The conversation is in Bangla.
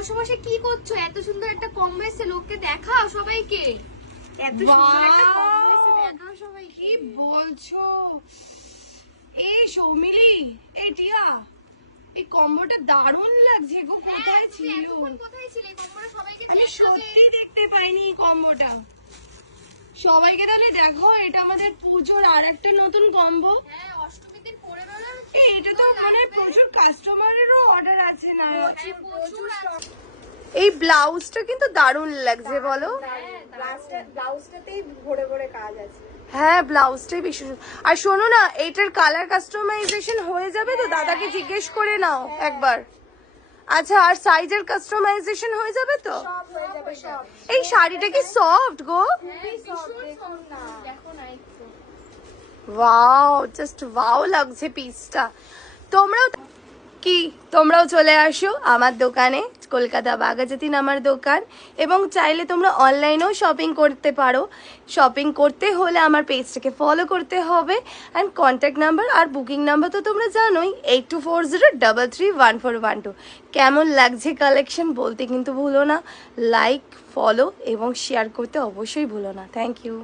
বসে বসে কি করছো? এত সুন্দর একটা কম্বো এসেছে, লোককে দেখাও সবাইকে। এত সুন্দর একটা কম্বো এসেছে, দেখাও সবাইকে। কি বলছো? এই সৌমিলি, এই টিয়া, এই কম্বোটা দারুণ লাগছে গো। কোথায় ছিল? কোথায় ছিল এই কম্বোটা? সবাইকে আমি সত্যি দেখতে পাইনি এই কম্বোটা। সবাইকে তাহলে দেখো, এটা আমাদের পুজোর আরেকটা নতুন কম্বো। হ্যাঁ, অষ্টমীর দিন পরে বেরোলে এটা তো মানে প্রচুর কাস্টমারেরও অর্ডার আছে না? প্রচুর এই ব্লাউজটা কিন্তু দারুণ লাগছে বলো। ব্লাউজটাতেই ভরে ভরে কাজ আছে। হ্যাঁ, ব্লাউজটাই বেশি সুন্দর। আর শোনো না, এটার কালার কাস্টমাইজেশন হয়ে যাবে তো? দাদাকে জিজ্ঞেস করে নাও একবার। আচ্ছা, আর সাইজের কাস্টমাইজেশন হয়ে যাবে তো? সব হয়ে যাবে, সব। এই শাড়িটা কি সফট গো? দেখো না একটু। ওয়াও, জাস্ট ওয়াও লাগছে পিসটা। তোমরাও চলে আসো আমার দোকানে, কলকাতা বাঘাযতীন আমার দোকান। এবং চাইলে তোমরা অনলাইনেও শপিং করতে পারো। শপিং করতে হলে আমার পেজটাকে ফলো করতে হবে। অ্যান্ড কন্ট্যাক্ট নাম্বার আর বুকিং নাম্বার তো তোমরা জানোই, 8240331412। কেমন লাগছে কালেকশন বলতে কিন্তু ভুলো না। লাইক, ফলো এবং শেয়ার করতে অবশ্যই ভুলো না। Thank you.